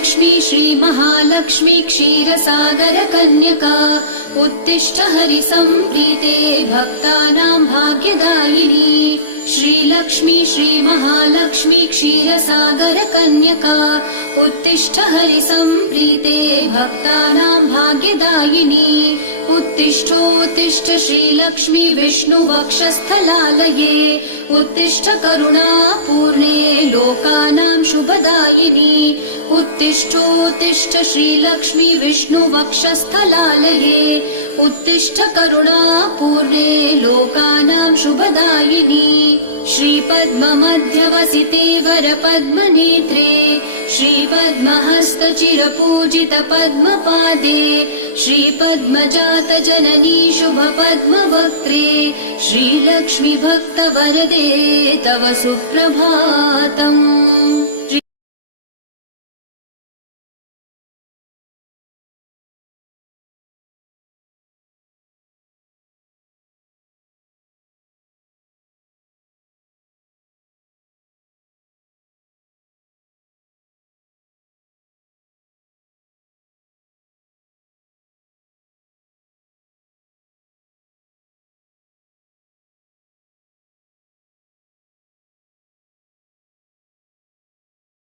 श्रीलक्ष्मी श्रीमहालक्ष्मी क्षीरसागरकन्यका उत्तिष्ठ हरिसम्प्रीते भक्तानां भाग्यदायिनी। श्रीलक्ष्मी श्रीमहालक्ष्मी क्षीरसागरकन्यका उत्तिष्ठ हरिसम्प्रीते भक्तानां भाग्यदायिनी। उत्तिष्ठोत्तिष्ठ श्रीलक्ष्मी विष्णुवक्षस्थलालये उत्तिष्ठ करुणापूर्णे लोकानां शुभदायिनी। उत्तिष्ठोत्तिष्ठ श्रीलक्ष्मी विष्णुवक्षस्थलालये उत्तिष्ठ करुणापूर्णे लोकानां शुभदायिनी। श्रीपद्ममध्यवसिते वरपद्मनेत्रे श्रीपद्महस्तचिरपूजित पद्मपादे श्रीपद्मजातजननी शुभपद्मवक्त्रे श्रीलक्ष्मी भक्तवरदे तव सुप्रभातम्।